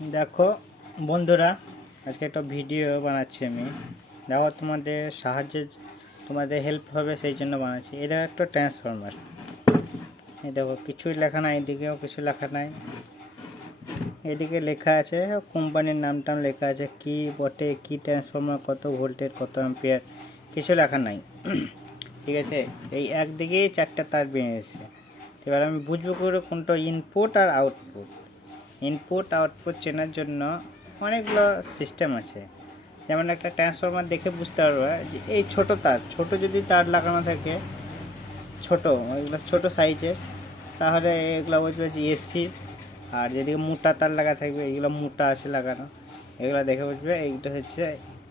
দেখো বন্ধুরা, আজকে একটা ভিডিও বানাচ্ছি আমি। দেখো তোমাদের সাহায্যে তোমাদের হেল্প হবে সেই জন্য বানাচ্ছি। এই দেখো একটা ট্রান্সফরমার। এই দেখো কিছুই লেখা নাই, এদিকেও কিছু লেখা নাই। এদিকে লেখা আছে কোম্পানির নাম লেখা আছে, কি বটে, কি ট্রান্সফরমার, কত ভোল্টের, কত অ্যাম্পিয়ার, কিছু লেখা নাই। ঠিক আছে, এই একদিকেই চারটা তার বেরিয়েছে। এবার আমি বুঝবো করে কোনটা ইনপুট আর আউটপুট। ইনপুট আউটপুট চেনার জন্য অনেকগুলো সিস্টেম আছে। যেমন একটা ট্রান্সফরমার দেখে বুঝতে পারবে যে এই ছোট তার, ছোট যদি তার লাগানো থাকে, ছোট এগুলো ছোটো সাইজের, তাহলে এগুলো বুঝবে যে এসি। আর যেদিকে মোটা তার লাগা থাকবে, এগুলো মোটা আছে লাগানো, এগুলো দেখে বুঝবে এইটা হচ্ছে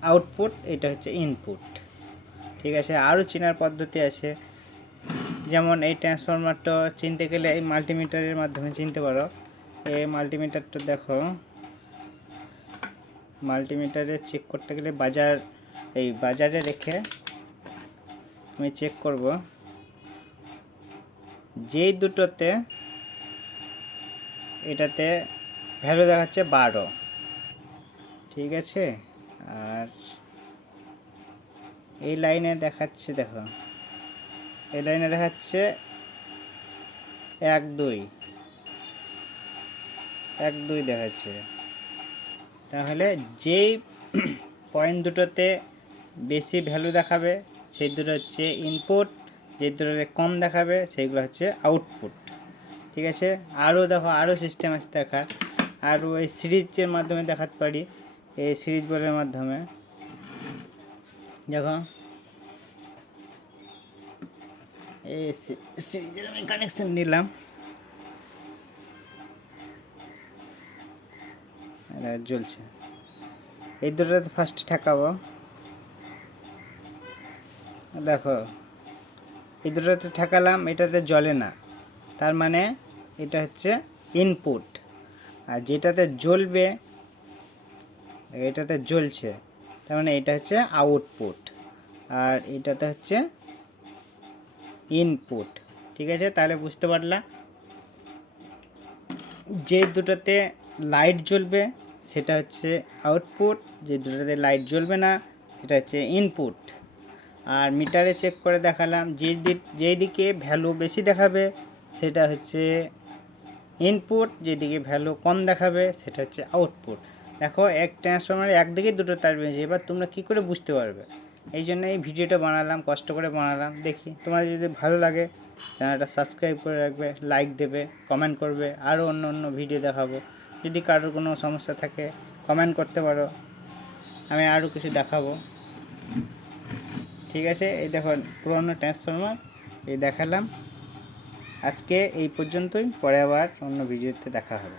আউটপুট, এটা হচ্ছে ইনপুট। ঠিক আছে, আরও চেনার পদ্ধতি আছে। যেমন এই ট্রান্সফরমারটা চিনতে গেলে এই মাল্টিমিটারের মাধ্যমে চিনতে পারো। এই মাল্টিমিটারটা দেখো, মাল্টিমিটারে চেক করতে গেলে বাজারে রেখে আমি চেক করব। যেই দুটোতে এটাতে ভ্যালু দেখাচ্ছে 12, ঠিক আছে। আর এই লাইনে দেখাচ্ছে, দেখো এই লাইনে দেখাচ্ছে 1 2 দেখাচ্ছে। তাহলে যেই পয়েন্ট দুটোতে বেশি ভ্যালু দেখাবে সেই দুটো হচ্ছে ইনপুট, যে দুটোতে কম দেখাবে সেইগুলো হচ্ছে আউটপুট। ঠিক আছে, আরও দেখো আরও সিস্টেম আছে দেখার। আর ওই সিরিজের মাধ্যমে দেখাতে পারি, এই সিরিজ বোর্ডের মাধ্যমে। দেখো এই সিরিজের আমি কানেকশন দিলাম, জ্বলছে। এই দুটোতে ফার্স্ট ঠেকাবো, দেখো এই দুটোতে ঠেকালাম, এটাতে জ্বলে না, তার মানে এটা হচ্ছে ইনপুট। আর যেটাতে জ্বলবে, এটাতে জ্বলছে, তার মানে এটা হচ্ছে আউটপুট। আর এটাতে হচ্ছে ইনপুট। ঠিক আছে, তাহলে বুঝতে পারলা। যে দুটোতে লাইট জ্বলবে সেটা হচ্ছে আউটপুট, যে দুটোতে লাইট জ্বলবে না সেটা হচ্ছে ইনপুট। আর মিটারে চেক করে দেখালাম, যেই দিকে ভ্যালু বেশি দেখাবে সেটা হচ্ছে ইনপুট, যেদিকে ভ্যালু কম দেখাবে সেটা হচ্ছে আউটপুট। দেখো এক ট্রান্সফরমারে একদিকে দুটো তার বেরিয়েছে, এবার তোমরা কী করে বুঝতে পারবে? এই জন্য এই ভিডিওটা বানালাম, কষ্ট করে বানালাম। দেখি তোমাদের যদি ভালো লাগে চ্যানেলটা সাবস্ক্রাইব করে রাখবে, লাইক দেবে, কমেন্ট করবে। আরও অন্য অন্য ভিডিও দেখাবো। যদি কারোর কোনো সমস্যা থাকে কমেন্ট করতে পারো, আমি আরও কিছু দেখাবো। ঠিক আছে, এই দেখো পুরোনো ট্রান্সফরমার এই দেখালাম। আজকে এই পর্যন্তই, পরে আবার অন্য ভিডিওতে দেখা হবে।